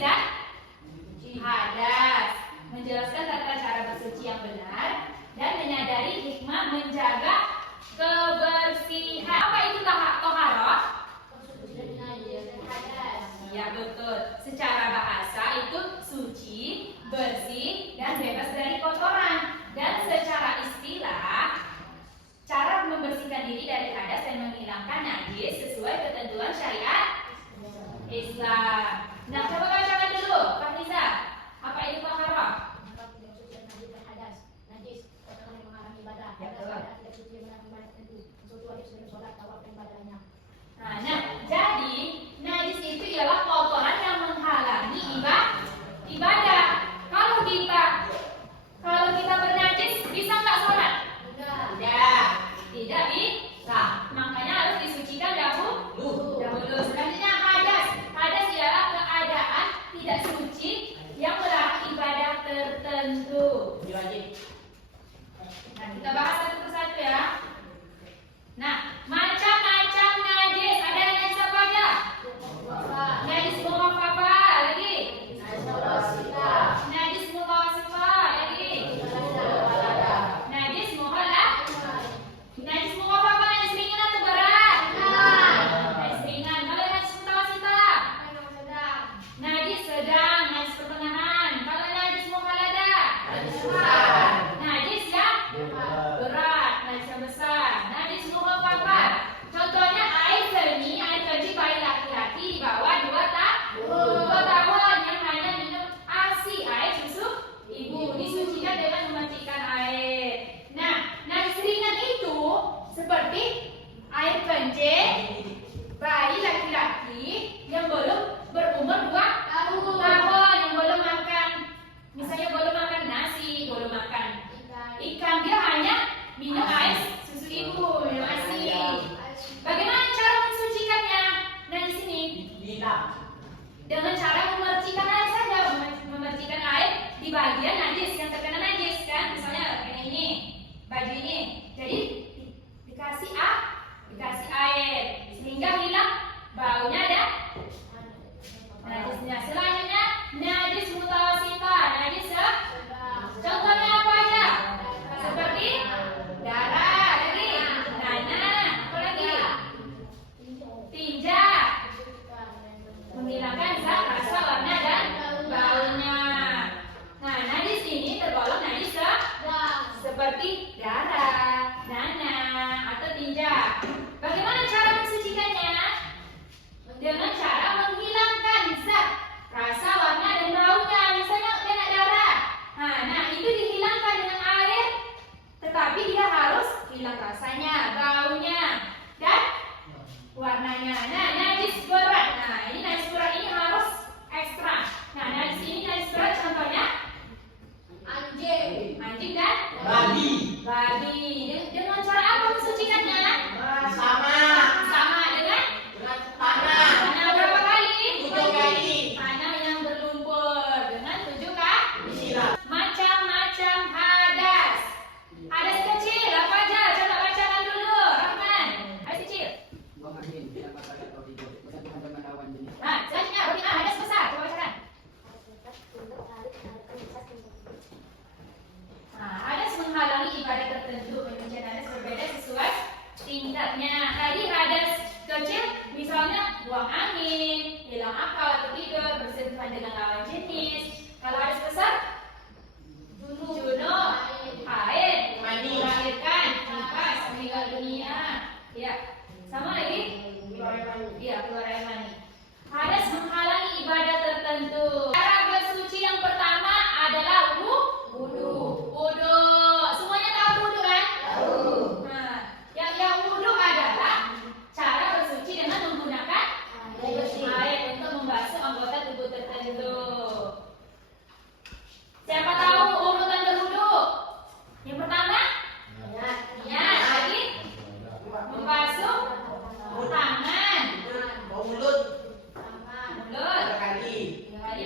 dan hadas. Menjelaskan tata cara bersuci yang benar dan menyadari hikmah menjaga kebersihan. Apa itu toharoh? Ya betul. Secara bahasa itu suci, bersih, dan bebas dari kotoran. Dan secara istilah, cara membersihkan diri dari hadas dan menghilangkan najis sesuai ketentuan syariat Islam. Nah, coba bacakan dulu, Pak Riza. Apa itu toharoh? Nah, jadi najis itu ialah kotoran yang menghalangi ibadah. Kalau kita bernajis, bisa nggak sholat? Tidak bisa. Makanya harus disucikan dahulu. Selanjutnya hadas. Hadas ialah keadaan tidak suci yang melarang ibadah tertentu. Nah, kita bahas satu persatu ya. Nah, macam-macam najis. Ada najis apa aja? Najis mukhafafah, lagi. Najis mukhafafah, lagi. Najis mukhallaf. Najis mukhafafah, najis ringan atau berat? Najis ringan. Kalau najis mutawassithah? Najis sedang, najis pertengahan. Kalau najis mukhalladah? Najis yang berat, najis yang besar. Najis mukhafafah. Contohnya air seni, air kencing bayi laki-laki di bawah 2 tahun yang hanya minum ASI, air susu ibu, disucikan dengan memetikkan air. Nah, najis ringan itu seperti air kencing bayi laki-laki yang belum berumur 2 tahun, yang belum makan, misalnya belum makan nasi, belum makan ikan, dia hanya minum air susu ibu, minum ASI. Bagaimana cara mensucikannya? Nah, di sini dengan cara memercikan air saja, memercikan air di bagian najis yang terkena najis kan, misalnya kayak ini, baju ini, jadi dikasih air sehingga hilang baunya dan najisnya. Selanjutnya najis mutawassithah, najis contohnya apa aja? Seperti darah, lagi nanah, apa lagi? Tinja, menghilangkan zat, rasa, warna dan baunya. Nah, najis ini tergolong najis seperti darah, nanah, atau tinja. Bagaimana cara mensucikannya? Dengan cara menghilangkan zat, rasa, warna dan baunya. Misalnya kena darah, nah itu dihilangkan dengan air, tetapi dia harus hilang rasanya, baunya, dan warnanya. Nah, najis berat. Nah, ini najis berat ini harus ekstra. Nah, najis ini najis berat contohnya anjing dan babi. Dengan cara apa mensucikannya? Sama dengan tanah. Berapa kali? 7 kali. Tanah yang berlumpur dengan 7 kali. Macam-macam hadas. Hadas kecil apa aja? Coba bacakan dulu, Rahman. Hadas kecil. Nah, selanjutnya hadas besar. Coba bacakan. Nah, hadas menghalangi ibadah tertentu. Penyucian hadas berbeda sesuai tingkatnya. Tadi hadas kecil, misalnya buang angin, hilang akal atau tidur, bersentuhan dengan lawan jenis. Kalau hadas besar, junub, haid, melahirkan, nifas, meninggal dunia. Ya, sama lagi? Iya, keluar air mani. Hadas menghalangi ibadah tertentu. Cara bersuci yang pertama adalah wudu. Semuanya tahu wudu kan? Nah, yang wudu adalah cara bersuci dengan menggunakan air untuk membasuh anggota tubuh tertentu. Siapa tahu urutan berwudu? Yang pertama? Ya, lagi membasuh tangan, Mulut. 3 kali lagi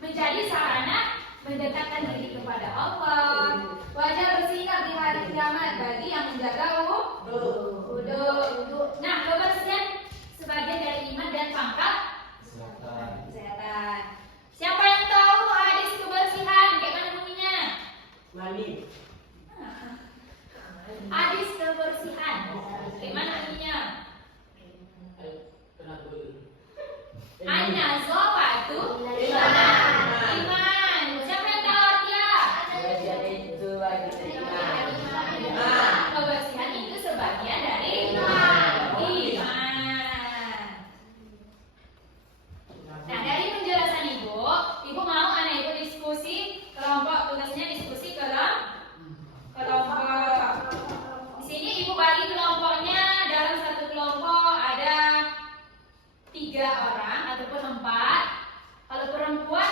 menjadi sarana mendekatkan diri kepada Allah. Wajah bersinar di hari kiamat bagi yang menjaga wudhu. Nah, kebersihan sebagian dari iman dan pangkat kesehatan. Siapa yang tahu hadis kebersihan? Kayak mana bunyinya? Mandi. Hadis kebersihan. Kayak mana bunyinya? An-nazafatu iman. Siapa yang tahu artinya? Kebersihan itu sebagian dari iman. Nah, dari penjelasan Ibu mau anak Ibu diskusi kelompok, tugasnya diskusi kelompok. Di sini Ibu bagi kelompoknya, dalam satu kelompok ada 3 orang ataupun 4. Kalau perempuan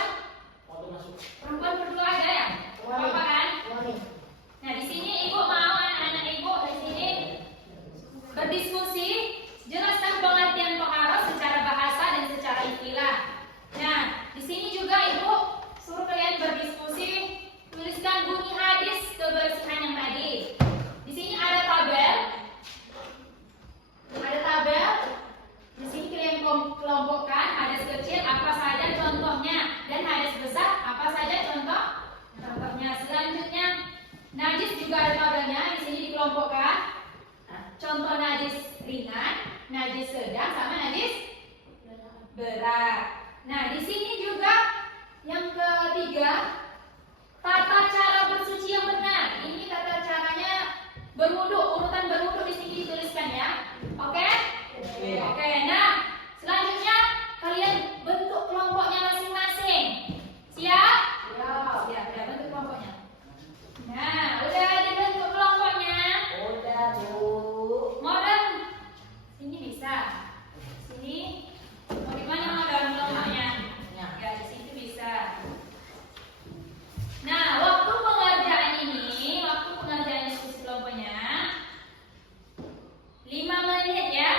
berdua ada ya? Apa kan? Nah, di sini Ibu mau anak-anak Ibu di sini berdiskusi, jelaskan pengertian toharoh secara bahasa dan secara istilah. Nah, di sini juga Ibu suruh kalian berdiskusi, tuliskan bunyi hadis kebersihan yang tadi. Di sini ada tabel. Di sini kalian kelompokkan hadis kecil apa saja contohnya dan hadis besar apa saja contohnya. Selanjutnya najis juga ada tabelnya. Di sini dikelompokkan contoh najis ringan, najis sedang sama najis berat. Nah, di sini juga yang ketiga, tata cara bersuci yang benar. Ini tata caranya berwudu, urutan berwudu di sini dituliskan ya. Oke? Oke. Nah, selanjutnya kalian bentuk kelompoknya masing-masing. Siap? Siap. Ya, bentuk kelompoknya. Nah, udah dibentuk kelompoknya? Udah, Bu. Modern. Sini bisa. Sini. Bagaimana modern kelompoknya? Ya, di situ bisa. Nah, waktu pengerjaan diskusi kelompoknya 5 menit ya.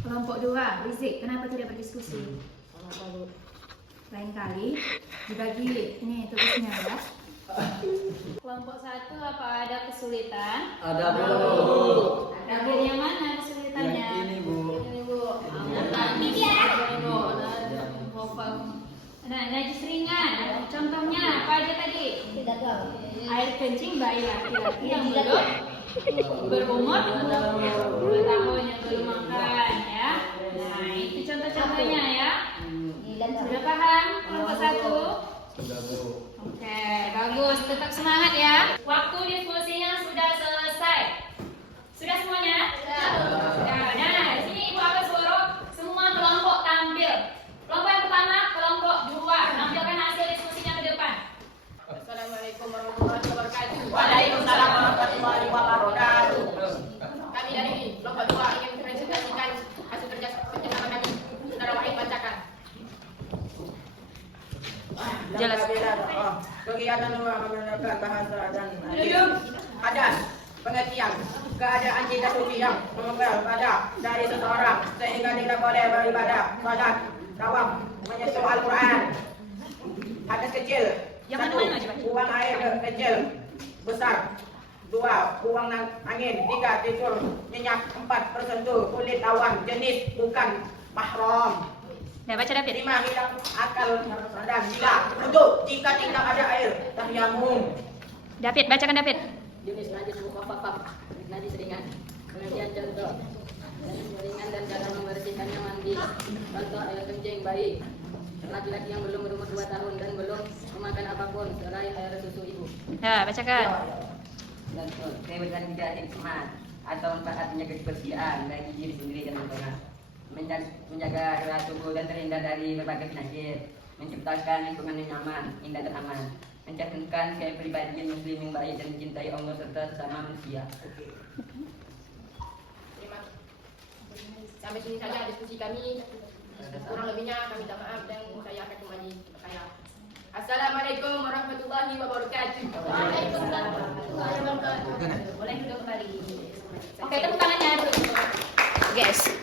Kelompok 2, Rizik, kenapa tidak berdiskusi? Lain kali dibagi ini tulisnya ya. Kelompok 1 apa ada kesulitan? Ada, Bu. Ada yang mana kesulitannya? Yang ini, Bu. Ini, Bu. Ini dia. Nah, najis ringan. Contohnya apa aja tadi? Air kencing bayi laki-laki yang belum berumur 2 tahun yang belum makan ya. Nah, itu contoh-contohnya ya. Sudah paham kelompok 1? Sudah, Bu. Oke, bagus. Tetap semangat ya. Waktu diskusinya sudah selesai. Sudah semuanya? Sudah. Nah, di sini Ibu akan suruh semua kelompok tampil. Kelompok yang pertama, kelompok 2. Tampilkan hasil diskusinya ke depan. Assalamualaikum warahmatullahi wabarakatuh. Waalaikumsalam warahmatullahi wabarakatuh. Kami dari kelompok 2 ingin presentasikan hasil kerja bersama kami. Saudara Wahid bacakan. Jelas. Kegiatan menggunakan bahasa dan adas pengertian keadaan tidak suci yang mengembal pada dari seseorang sehingga tidak boleh beribadah salat tawaf menyusul Al-Quran. Hadas kecil. Yang 1. mana-mana coba? Buang air kecil besar. 2. Buang angin. 3. Tidur nyenyak. 4. Bersentuh kulit lawan jenis bukan mahram. Nah, baca David. 5. Hilang akal dan gila. Untuk jika tidak ada air tayamum. David, bacakan David. Jenis najis mukhaffaf, najis ringan. Pengertian contoh. Najis ringan dan cara membersihkannya mandi. Contoh air kencing bayi. Laki-laki yang belum berumur 2 tahun dan belum memakan apapun selain air susu ibu. Ya, bacakan. Contoh, kebebasan tidak hikmat atau manfaat menjaga kebersihan bagi diri sendiri dan lingkungan. Menjaga rasa tubuh dan terhindar dari berbagai penyakit. Menciptakan lingkungan yang nyaman, indah dan aman. Mencantumkan kepribadian muslim yang baik dan mencintai Allah serta sesama manusia. Sampai sini saja diskusi kami. Kurang lebihnya kami minta maaf dan saya akan kembali ke saya. Assalamualaikum warahmatullahi warahmatullahi wabarakatuh. Boleh duduk kembali. Oke, tepuk tangannya dulu. Guys.